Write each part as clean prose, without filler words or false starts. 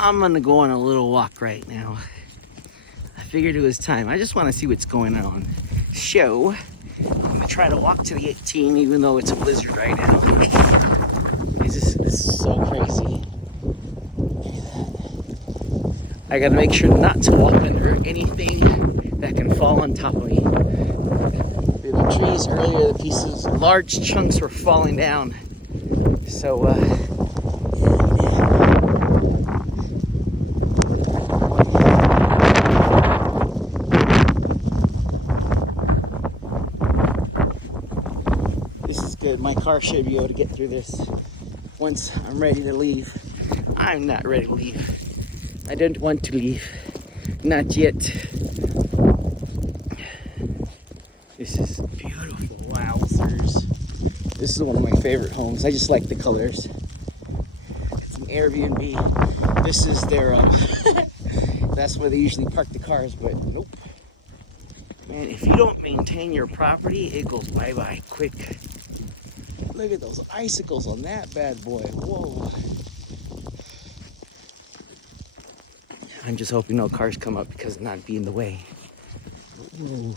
I'm gonna go on a little walk right now. I figured it was time. I just want to see what's going on. So, I'm gonna try to walk to the 18 even though it's a blizzard right now. This is so crazy. I gotta make sure not to walk under anything that can fall on top of me. The trees earlier, the pieces, large chunks were falling down. So, this is good. My car should be able to get through this once I'm ready to leave. I'm not ready to leave. I don't want to leave. Not yet. This is beautiful. Wowzers. This is one of my favorite homes. I just like the colors. It's an Airbnb. This is their, that's where they usually park the cars, but nope. Man, if you don't maintain your property, it goes bye-bye quick. Look at those icicles on that bad boy. Whoa. I'm just hoping no cars come up because of not being in the way. Whoa.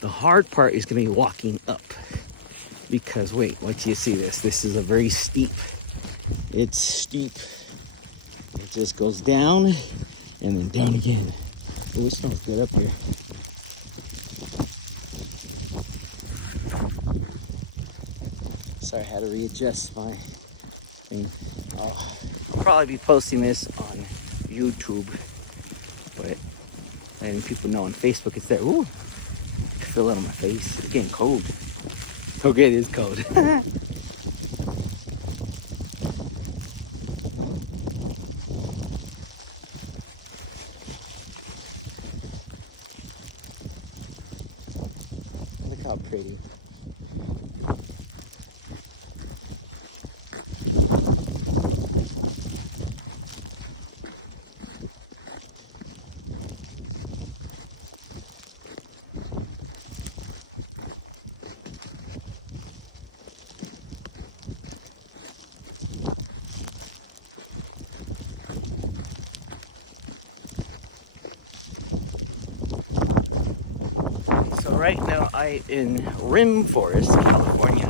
The hard part is going to be walking up. Because, wait do you see this? This is a very steep. It's steep. It just goes down and then down again. Ooh, it smells good up here. Sorry, I had to readjust my thing. I'll probably be posting this on YouTube, but letting people know on Facebook it's there. Ooh, I feel it on my face. It's getting cold. Okay, it is cold. Look how pretty. So right now I'm in Rimforest, California.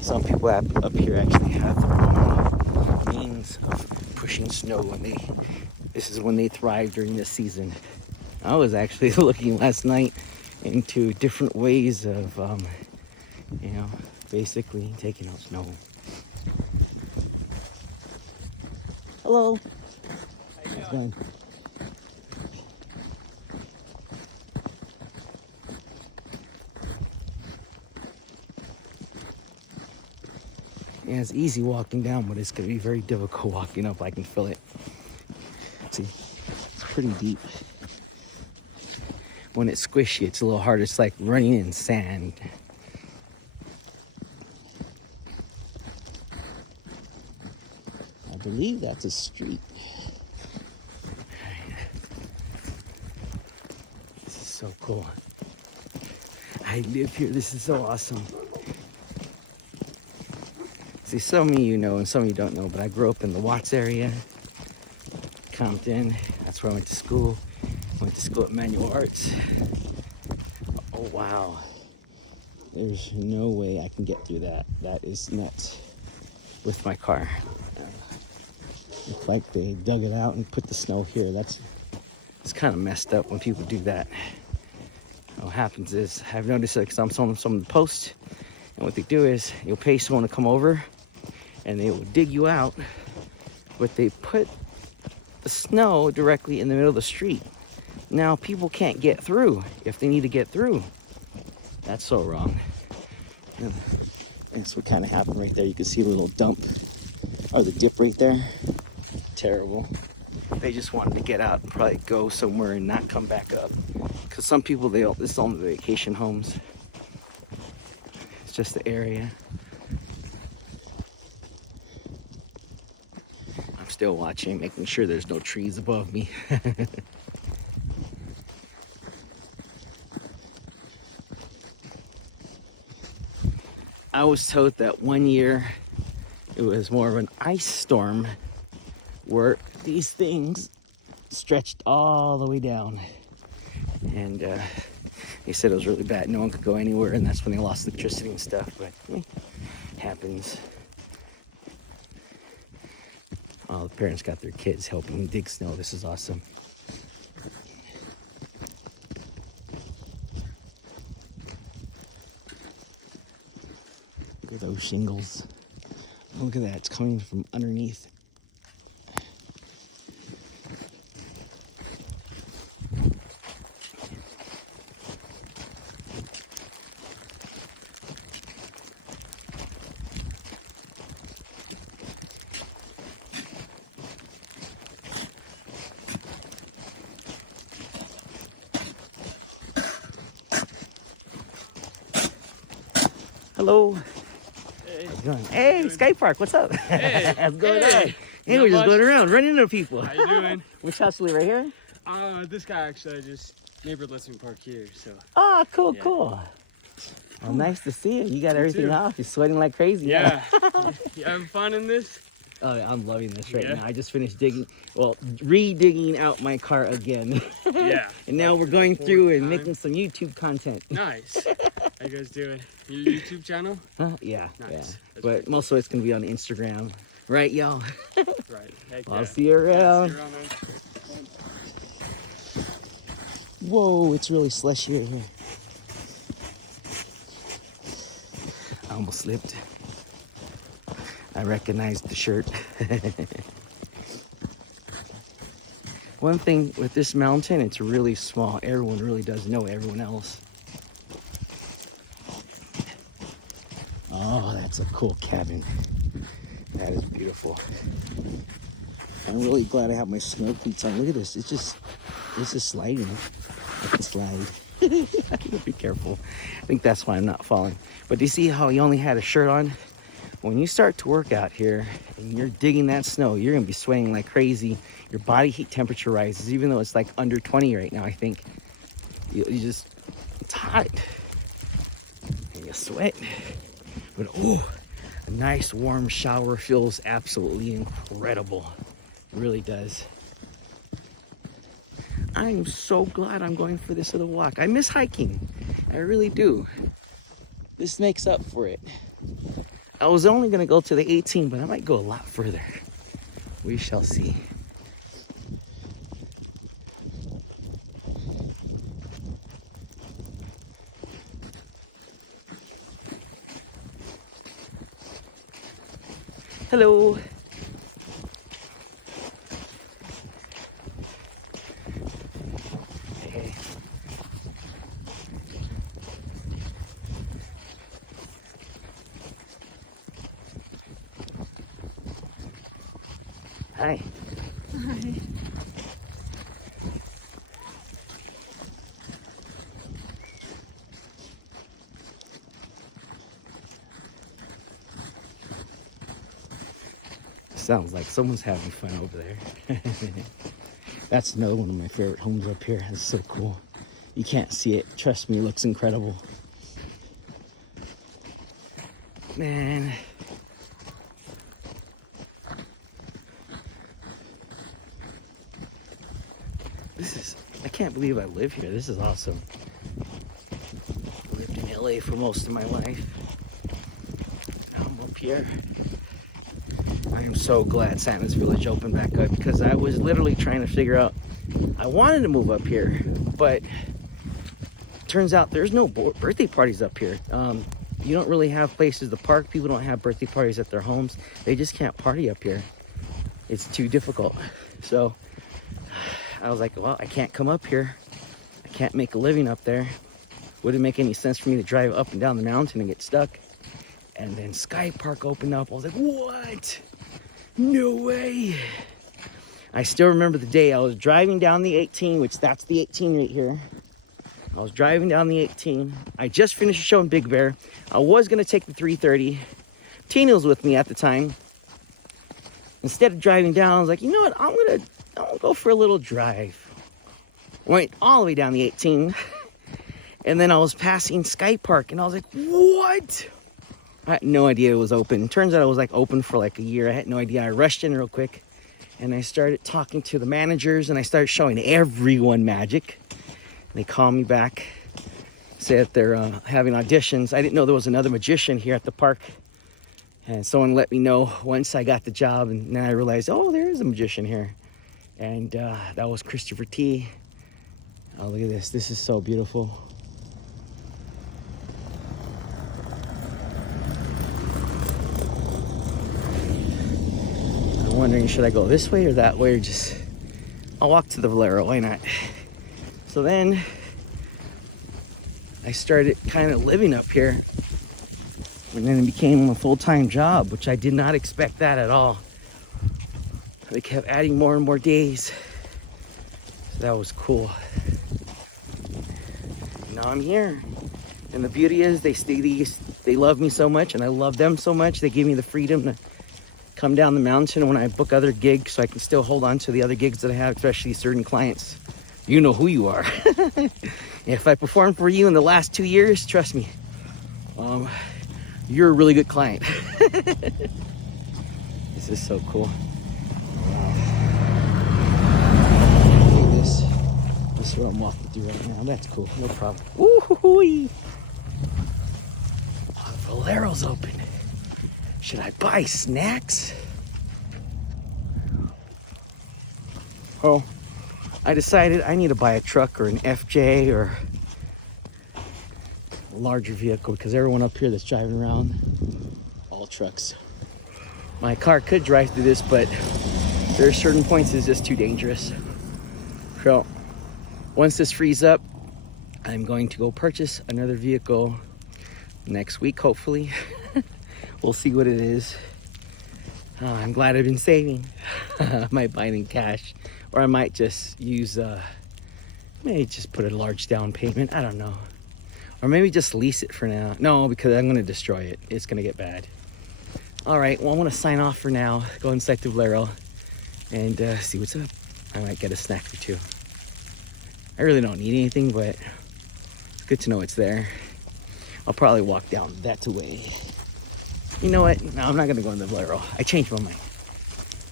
Some people up here actually have their own means of pushing snow this is when they thrive during this season. I was actually looking last night into different ways of, basically taking out snow. Hello. How you doing? Yeah, it's easy walking down, but it's gonna be very difficult walking up. I can feel it. See, it's pretty deep. When it's squishy, it's a little harder. It's like running in sand. I believe that's a street. This is so cool. I live here. This is so awesome. See, some of you know and some of you don't know, but I grew up in the Watts area, Compton. That's where I went to school. Went to school at Manual Arts. Oh, wow. There's no way I can get through that. That is nuts with my car. Looks like they dug it out and put the snow here. It's kind of messed up when people do that. What happens is, I've noticed that because I'm on some of the posts, and what they do is, you'll pay someone to come over, and they will dig you out, but they put the snow directly in the middle of the street. Now people can't get through if they need to get through. That's so wrong. And that's what kind of happened right there. You can see the little dump or the dip right there. Terrible. They just wanted to get out and probably go somewhere and not come back up. Because some people, this is only vacation homes. It's just the area. Still watching, making sure there's no trees above me. I was told that one year it was more of an ice storm where these things stretched all the way down. And they said it was really bad. No one could go anywhere, and that's when they lost electricity and stuff. But happens. All the parents got their kids helping dig snow. This is awesome. Look at those shingles. Look at that. It's coming from underneath. Hello. Hey. How's it going? Hey, Sky Park, what's up? Hey. How's it going Hey. on? Hey, we're just going around, running into people. How you doing? Which house do we live, right here? This guy actually just neighbor lets me park here, so. Oh, cool, Yeah. cool. Well, nice to see you. You got You everything too. off. You're sweating like crazy. Yeah. You having fun in this? Oh, I'm loving this right Yeah. now. I just finished re-digging out my car again. Yeah. And now we're the going fourth through and time. making some YouTube content. Nice. How you guys doing? Your YouTube channel? Huh? Yeah, Nice. yeah. That's But pretty most of it's going to be on Instagram. Right, y'all? Right. Heck I'll yeah. see you around. See you around, man. Whoa, it's really slushy right here. I almost slipped. I recognized the shirt. One thing with this mountain, it's really small. Everyone really does know everyone else. Oh, that's a cool cabin. That is beautiful. I'm really glad I have my snow boots on. Look at this. It's just sliding. I can slide. I gotta be careful. I think that's why I'm not falling. But do you see how he only had a shirt on? When you start to work out here and you're digging that snow, you're gonna be sweating like crazy. Your body heat temperature rises, even though it's like under 20 right now, I think. It's hot. And you sweat. But oh, a nice warm shower feels absolutely incredible. It really does. I'm so glad I'm going for this little walk. I miss hiking. I really do. This makes up for it. I was only going to go to the 18, but I might go a lot further. We shall see. Hello. Hey. Hi. Hi. Sounds like someone's having fun over there. That's another one of my favorite homes up here. It's so cool. You can't see it. Trust me, it looks incredible. Man. I can't believe I live here. This is awesome. I lived in LA for most of my life. Now I'm up here. I am so glad Santa's Village opened back up because I was literally trying to figure out, I wanted to move up here, but turns out there's no birthday parties up here. You don't really have places to park. People don't have birthday parties at their homes. They just can't party up here. It's too difficult. So I was like, well, I can't come up here. I can't make a living up there. Wouldn't make any sense for me to drive up and down the mountain and get stuck. And then Sky Park opened up. I was like, what? No way. I still remember the day I was driving down the 18, which that's the 18 right here. I was driving down the 18. I just finished a show in Big Bear. I was going to take the 330. Tina was with me at the time. instead of driving down, I was like, you know what? I'm gonna go for a little drive. Went all the way down the 18, and then I was passing Sky Park, and I was like, what? I had no idea it was open. Turns out it was like open for like a year. I had no idea. I rushed in real quick, and I started talking to the managers, and I started showing everyone magic. They called me back, said they're having auditions. I didn't know there was another magician here at the park. And someone let me know once I got the job, and then I realized, oh, there is a magician here. And that was Christopher T. Oh, look at this. This is so beautiful. I'm wondering, should I go this way or that way, or just... I'll walk to the Valero, why not? So then I started kind of living up here, and then it became a full-time job, which I did not expect that at all. They kept adding more and more days, so that was cool. Now I'm here, and the beauty is they love me so much, and I love them so much. They give me the freedom to come down the mountain when I book other gigs, so I can still hold on to the other gigs that I have, especially certain clients. You know who you are. If I performed for you in the last 2 years, trust me, you're a really good client. This is so cool. Wow. Look at this. This is what I'm walking through right now. That's cool. No problem. Woo-hoo-hoo-y. Oh, the Valero's open. Should I buy snacks? Oh, I decided I need to buy a truck or an FJ or a larger vehicle, because everyone up here that's driving around, all trucks. My car could drive through this, but there are certain points it's just too dangerous. So once this frees up, I'm going to go purchase another vehicle next week, hopefully. We'll see what it is. I'm glad I've been saving. I might buy it in cash, or I might just use, maybe just put a large down payment. I don't know. Or maybe just lease it for now. No, because I'm gonna destroy it. It's gonna get bad. All right, well, I wanna sign off for now. Go inside the Valero and see what's up. I might get a snack or two. I really don't need anything, but it's good to know it's there. I'll probably walk down that way. You know what? No, I'm not gonna go in the Valero. I changed my mind.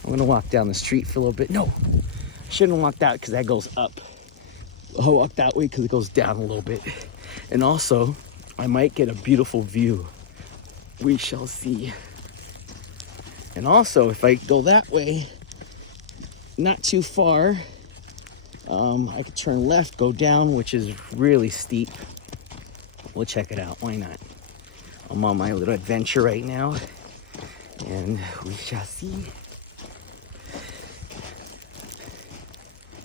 I'm gonna walk down the street for a little bit. No, I shouldn't walk that because that goes up. I'll walk that way because it goes down a little bit. And also, I might get a beautiful view. We shall see. And also, if I go that way, not too far, I could turn left, go down, which is really steep. We'll check it out. Why not? I'm on my little adventure right now, and we shall see.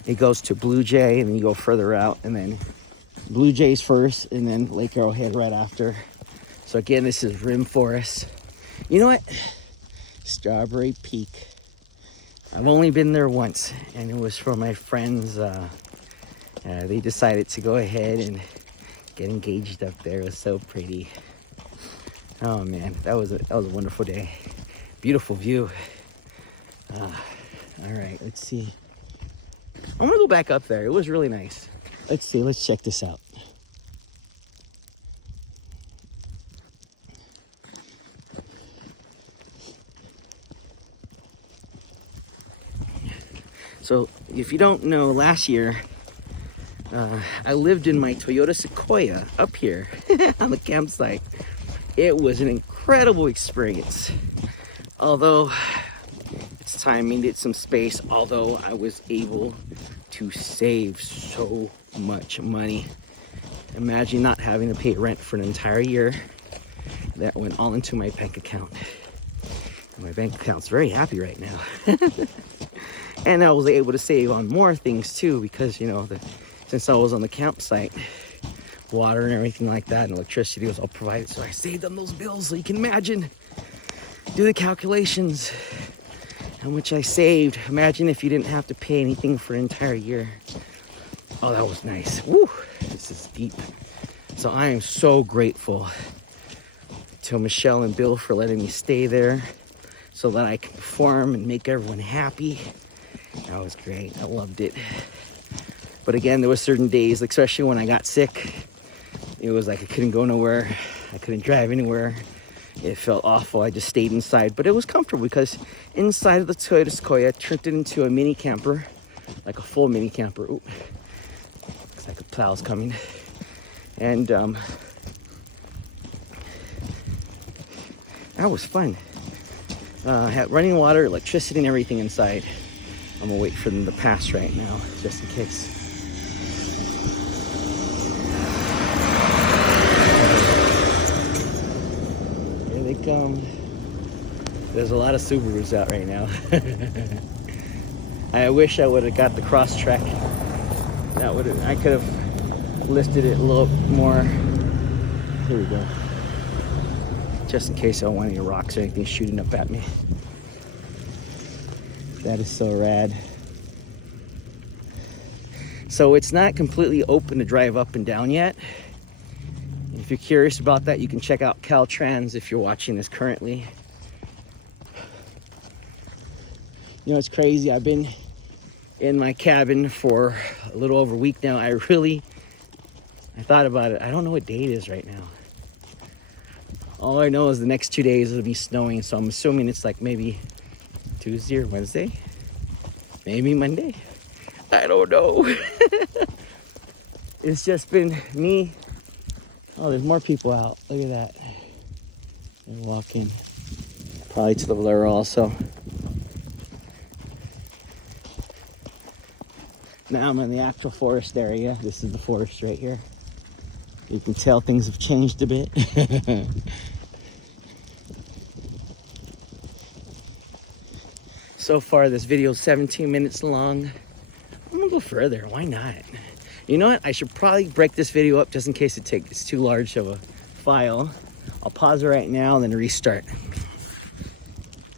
It goes to Blue Jay, and then you go further out, and then Blue Jays first, and then Lake Arrowhead right after. So again, this is Rimforest. You know what? Strawberry Peak. I've only been there once, and it was for my friends. They decided to go ahead and get engaged up there. It was so pretty. Oh man, that was a wonderful day. Beautiful view. All right, let's see. I'm gonna go back up there. It was really nice. Let's see, let's check this out. So if you don't know, last year, I lived in my Toyota Sequoia up here on the campsite. It was an incredible experience. Although it's time needed some space, although I was able to save so much money. Imagine not having to pay rent for an entire year. That went all into my bank account. And my bank account's very happy right now. And I was able to save on more things too, because you know, since I was on the campsite, water and everything like that and electricity was all provided, so I saved on those bills. So you can imagine, do the calculations, how much I saved. Imagine if you didn't have to pay anything for an entire year. Oh, that was nice. Woo, this is deep. So I am so grateful to Michelle and Bill for letting me stay there. so that I can perform and make everyone happy. That was great. I loved it. But again, there were certain days, like especially when I got sick, it was like I couldn't go nowhere. I couldn't drive anywhere. It felt awful. I just stayed inside, but it was comfortable because inside of the Toyota Sequoia, I turned it into a mini camper, like a full mini camper. Ooh, looks like a plow's coming. And that was fun. Had running water, electricity, and everything inside. I'm gonna wait for them to pass right now, just in case. Here they come. There's a lot of Subarus out right now. I wish I would have got the cross track. That would have, I could have lifted it a little more. Here we go. Just in case I don't want any rocks or anything shooting up at me. That is so rad. So it's not completely open to drive up and down yet. If you're curious about that, you can check out Caltrans if you're watching this currently. You know, it's crazy. I've been in my cabin for a little over a week now. I thought about it. I don't know what day it is right now. All I know is the next 2 days it'll be snowing, so I'm assuming it's like maybe Tuesday or Wednesday, maybe Monday. I don't know. It's just been me. Oh, there's more people out. Look at that. They're walking. Probably to the blur also. Now I'm in the actual forest area. This is the forest right here. You can tell things have changed a bit. So far, this video is 17 minutes long. I'm gonna go further. Why not? You know what? I should probably break this video up just in case it's too large of a file. I'll pause it right now and then restart.